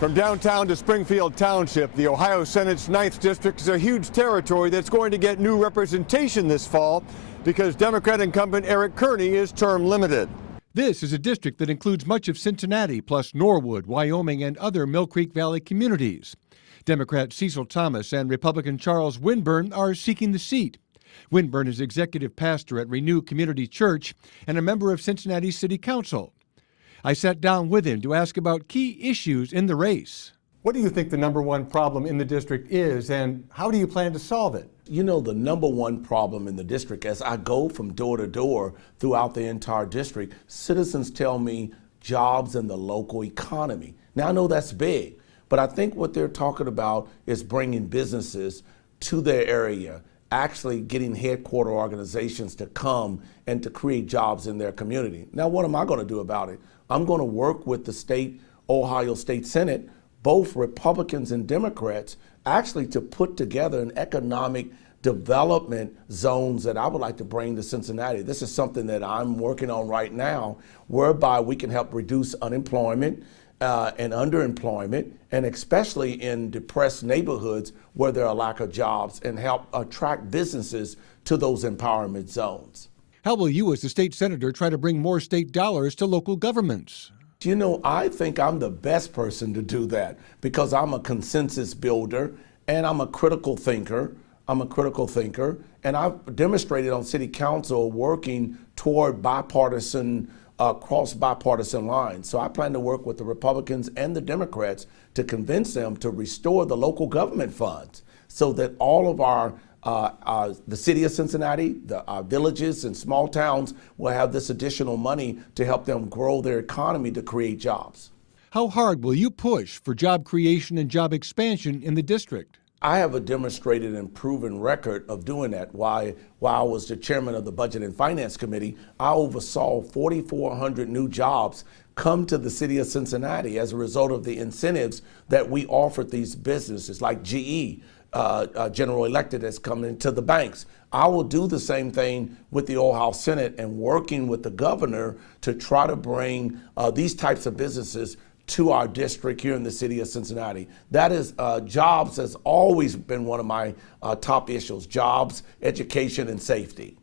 From downtown to Springfield Township, the Ohio Senate's 9th District is a huge territory that's going to get new representation this fall because Democrat incumbent Eric Kearney is term limited. This is a district that includes much of Cincinnati, plus Norwood, Wyoming, and other Mill Creek Valley communities. Democrat Cecil Thomas and Republican Charles Winburn are seeking the seat. Winburn is executive pastor at Renew Community Church and a member of Cincinnati City Council. I sat down with him to ask about key issues in the race. What do you think the number one problem in the district is, and how do you plan to solve it? You know, the number one problem in the district, as I go from door to door throughout the entire district, citizens tell me jobs in the local economy. Now, I know that's big, but I think what they're talking about is bringing businesses to their area, actually getting headquarter organizations to come and to create jobs in their community. Now, what am I going to do about it? I'm going to work with the Ohio State Senate, both Republicans and Democrats, actually to put together an economic development zones that I would like to bring to Cincinnati. This is something that I'm working on right now, whereby we can help reduce unemployment and underemployment, and especially in depressed neighborhoods where there are lack of jobs, and help attract businesses to those empowerment zones. How will you, as the state senator, try to bring more state dollars to local governments? You know, I think I'm the best person to do that because I'm a consensus builder and I'm a critical thinker. And I've demonstrated on city council working toward bipartisan, cross bipartisan lines. So I plan to work with the Republicans and the Democrats to convince them to restore the local government funds so that all of our the city of Cincinnati, our villages and small towns will have this additional money to help them grow their economy to create jobs. How hard will you push for job creation and job expansion in the district? I have a demonstrated and proven record of doing that. While I was the chairman of the Budget and Finance Committee, I oversaw 4,400 new jobs come to the city of Cincinnati as a result of the incentives that we offered these businesses like GE, General Electric that's coming into the banks. I will do the same thing with the Ohio Senate and working with the governor to try to bring these types of businesses to our district here in the city of Cincinnati. That is, jobs has always been one of my top issues, jobs, education, and safety.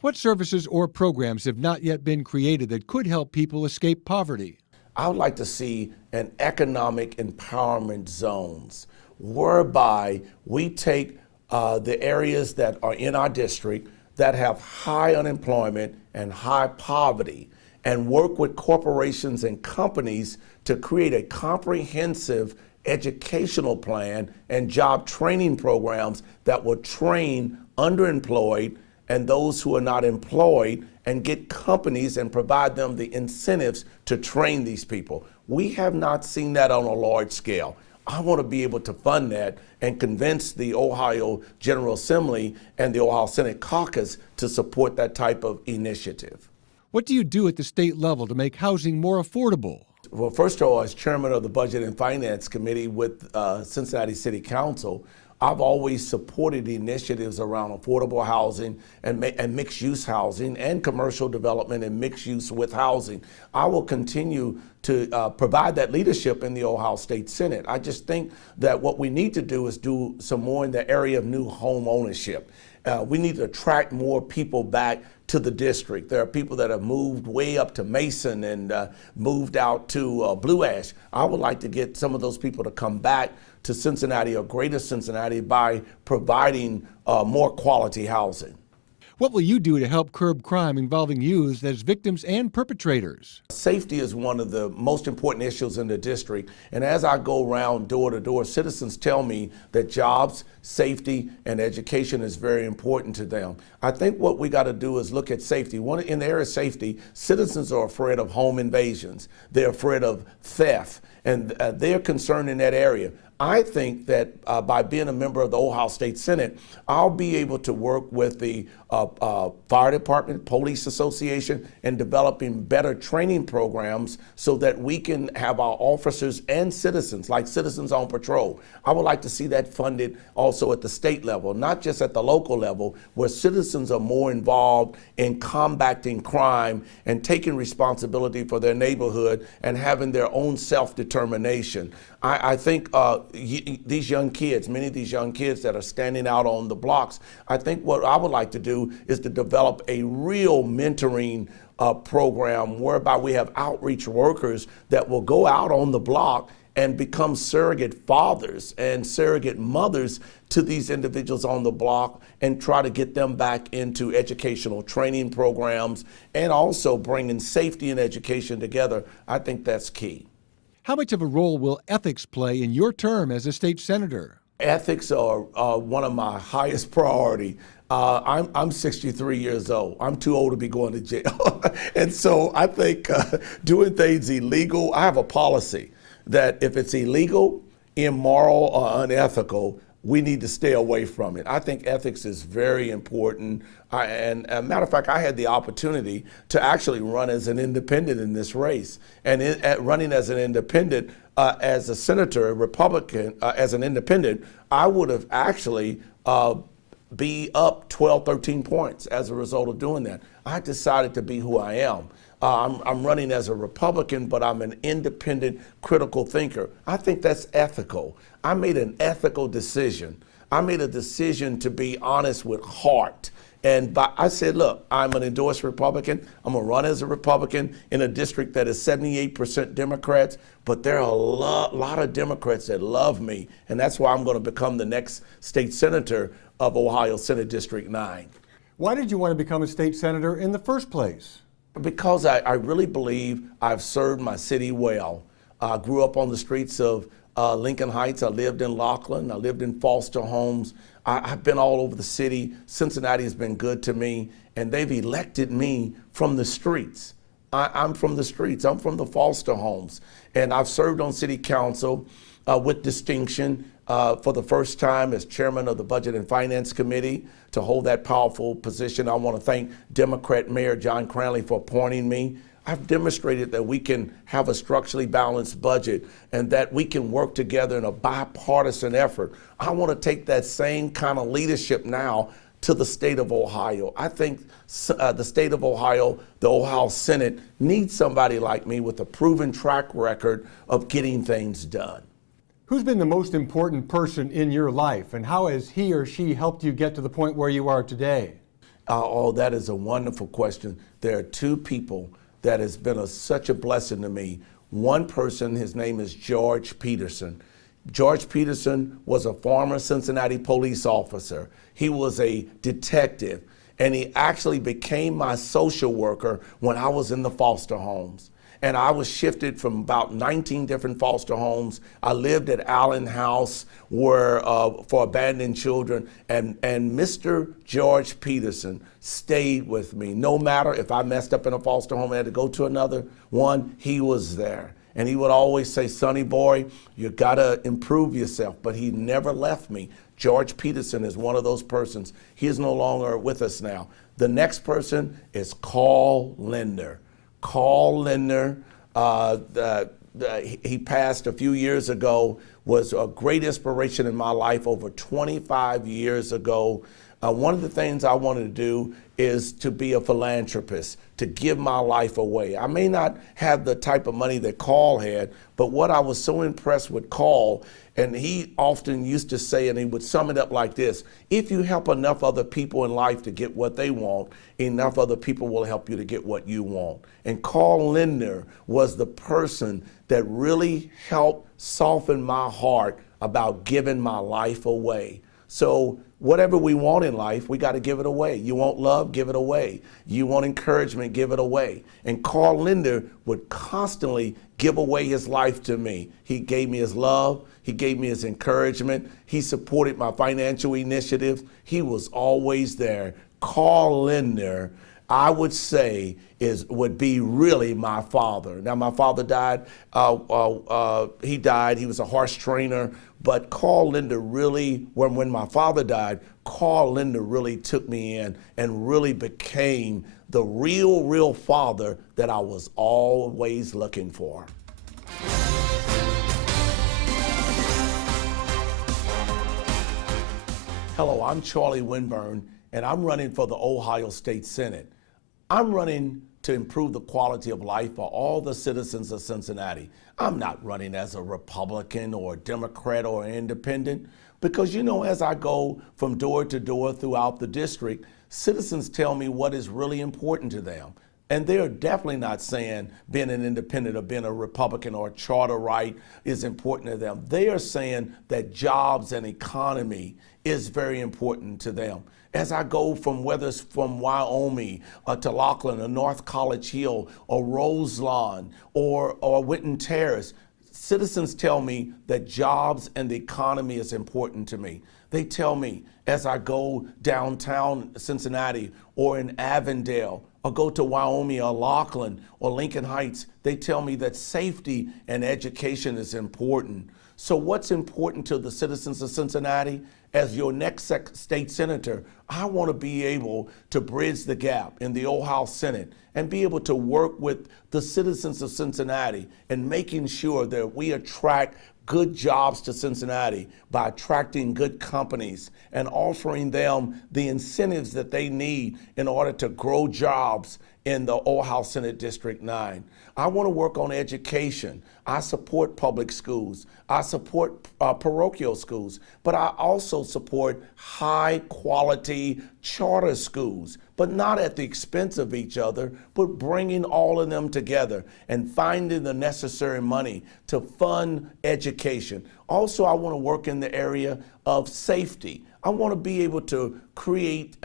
What services or programs have not yet been created that could help people escape poverty? I would like to see an economic empowerment zones whereby we take the areas that are in our district that have high unemployment and high poverty and work with corporations and companies to create a comprehensive educational plan and job training programs that will train underemployed and those who are not employed and get companies and provide them the incentives to train these people. We have not seen that on a large scale. I want to be able to fund that and convince the Ohio General Assembly and the Ohio Senate caucus to support that type of initiative. What do you do at the state level to make housing more affordable? Well, first of all, as chairman of the Budget and Finance Committee with Cincinnati City Council, I've always supported initiatives around affordable housing and mixed-use housing and commercial development and mixed-use with housing. I will continue to provide that leadership in the Ohio State Senate. I just think that what we need to do is do some more in the area of new home ownership. We need to attract more people back to the district. There are people that have moved way up to Mason and moved out to Blue Ash. I would like to get some of those people to come back to Cincinnati or greater Cincinnati by providing more quality housing. What will you do to help curb crime involving youth as victims and perpetrators? Safety is one of the most important issues in the district. And as I go around door to door, citizens tell me that jobs, safety, and education is very important to them. I think what we got to do is look at safety. In the area of safety, citizens are afraid of home invasions. They're afraid of theft, and they're concerned in that area. I think that by being a member of the Ohio State Senate, I'll be able to work with the Fire Department, Police Association, and developing better training programs so that we can have our officers and citizens, like Citizens on Patrol. I would like to see that funded also at the state level, not just at the local level, where citizens are more involved in combating crime and taking responsibility for their neighborhood and having their own self-determination. I think these young kids, many of these young kids that are standing out on the blocks, I think what I would like to do is to develop a real mentoring program whereby we have outreach workers that will go out on the block and become surrogate fathers and surrogate mothers to these individuals on the block and try to get them back into educational training programs and also bringing safety and education together. I think that's key. How much of a role will ethics play in your term as a state senator? Ethics are one of my highest priority. I'm 63 years old. I'm too old to be going to jail. And so I think doing things illegal, I have a policy that if it's illegal, immoral, or unethical, we need to stay away from it. I think ethics is very important. And as a matter of fact, I had the opportunity to actually run as an independent in this race. And running as an independent, as a senator, a Republican, as an independent, I would have actually be up 12, 13 points as a result of doing that. I decided to be who I am. I'm running as a Republican, but I'm an independent, critical thinker. I think that's ethical. I made an ethical decision. I made a decision to be honest with heart. And I said, look, I'm an endorsed Republican. I'm going to run as a Republican in a district that is 78% Democrats, but there are a lot of Democrats that love me, and that's why I'm going to become the next state senator of Ohio Senate District 9. Why did you want to become a state senator in the first place? Because I really believe I've served my city well. I grew up on the streets of Lincoln Heights. I lived in Laughlin. I lived in foster homes. I've been all over the city. Cincinnati has been good to me, and they've elected me from the streets. I'm from the streets. I'm from the foster homes, and I've served on city council with distinction for the first time as chairman of the Budget and Finance Committee. To hold that powerful position, I want to thank Democrat Mayor John Cranley for appointing me. I've demonstrated that we can have a structurally balanced budget and that we can work together in a bipartisan effort. I want to take that same kind of leadership now to the state of Ohio. I think the state of Ohio, the Ohio Senate, needs somebody like me with a proven track record of getting things done. Who's been the most important person in your life, and how has he or she helped you get to the point where you are today? Oh, that is a wonderful question. There are two people that has been such a blessing to me. One person, his name is George Peterson. George Peterson was a former Cincinnati police officer. He was a detective, and he actually became my social worker when I was in the foster homes. And I was shifted from about 19 different foster homes. I lived at Allen House where, for abandoned children. And Mr. George Peterson stayed with me. No matter if I messed up in a foster home and had to go to another one, he was there. And he would always say, "Sonny boy, you gotta improve yourself." But he never left me. George Peterson is one of those persons. He is no longer with us now. The next person is Carl Linder. Carl Linder, he passed a few years ago, was a great inspiration in my life over 25 years ago. One of the things I wanted to do is to be a philanthropist, to give my life away. I may not have the type of money that Carl had, but what I was so impressed with Carl, and he often used to say, and he would sum it up like this: if you help enough other people in life to get what they want, enough other people will help you to get what you want. And Carl Linder was the person that really helped soften my heart about giving my life away. So whatever we want in life, we got to give it away. You want love, give it away. You want encouragement, give it away. And Carl Linder would constantly give away his life to me. He gave me his love. He gave me his encouragement. He supported my financial initiatives. He was always there. Carl Linder, I would say, would be really my father. Now, my father died. He died. He was a horse trainer. But Carl Linder really, when my father died, Carl Linder really took me in and really became the real father that I was always looking for. Hello, I'm Charlie Winburn, and I'm running for the Ohio State Senate. I'm running to improve the quality of life for all the citizens of Cincinnati. I'm not running as a Republican or a Democrat or an independent because, you know, as I go from door to door throughout the district, citizens tell me what is really important to them. And they're definitely not saying being an independent or being a Republican or a charter right is important to them. They are saying that jobs and economy is very important to them. As I go from whether it's from Wyoming to Laughlin or North College Hill or Roselawn or Winton Terrace, citizens tell me that jobs and the economy is important to me. They tell me as I go downtown Cincinnati or in Avondale or go to Wyoming or Laughlin or Lincoln Heights, they tell me that safety and education is important. So what's important to the citizens of Cincinnati? As your next state senator, I want to be able to bridge the gap in the Ohio Senate and be able to work with the citizens of Cincinnati and making sure that we attract good jobs to Cincinnati by attracting good companies and offering them the incentives that they need in order to grow jobs in the Ohio Senate District 9. I want to work on education. I support public schools. I support parochial schools, but I also support high quality charter schools, but not at the expense of each other, but bringing all of them together and finding the necessary money to fund education. Also, I want to work in the area of safety. I want to be able to create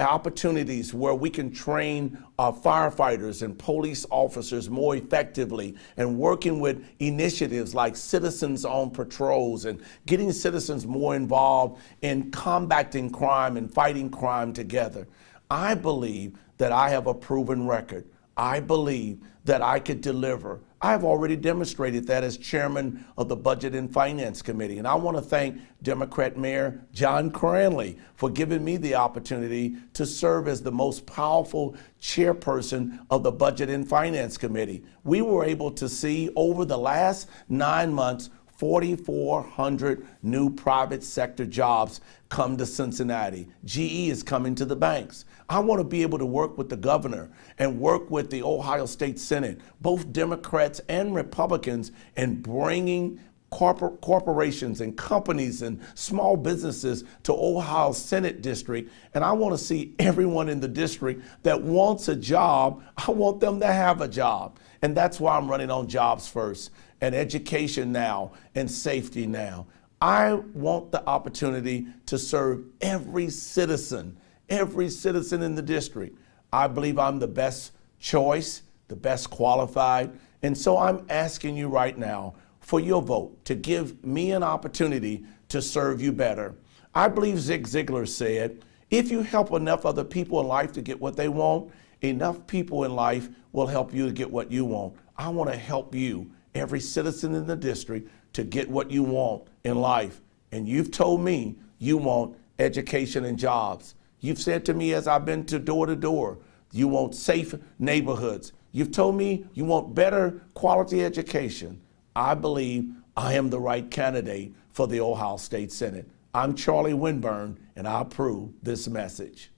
opportunities where we can train firefighters and police officers more effectively and working with initiatives like citizens on patrols and getting citizens more involved in combating crime and fighting crime together. I believe that I have a proven record. I believe that I could deliver. I've already demonstrated that as chairman of the Budget and Finance Committee. And I want to thank Democrat Mayor John Cranley for giving me the opportunity to serve as the most powerful chairperson of the Budget and Finance Committee. We were able to see over the last 9 months 4,400 new private sector jobs come to Cincinnati. GE is coming to the banks. I want to be able to work with the governor and work with the Ohio State Senate, both Democrats and Republicans, in bringing corporations and companies and small businesses to Ohio Senate District. And I want to see everyone in the district that wants a job, I want them to have a job. And that's why I'm running on jobs first and education now and safety now. I want the opportunity to serve every citizen in the district. I believe I'm the best choice, the best qualified. And so I'm asking you right now for your vote to give me an opportunity to serve you better. I believe Zig Ziglar said, if you help enough other people in life to get what they want, enough people in life will help you to get what you want. I want to help you, every citizen in the district, to get what you want in life. And you've told me you want education and jobs. You've said to me as I've been to door, you want safe neighborhoods. You've told me you want better quality education. I believe I am the right candidate for the Ohio State Senate. I'm Charlie Winburn, and I approve this message.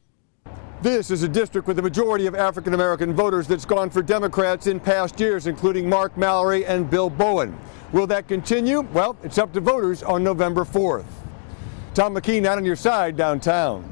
This is a district with a majority of African American voters that's gone for Democrats in past years, including Mark Mallory and Bill Bowen. Will that continue? Well, it's up to voters on November 4th. Tom McKee, not on your side downtown.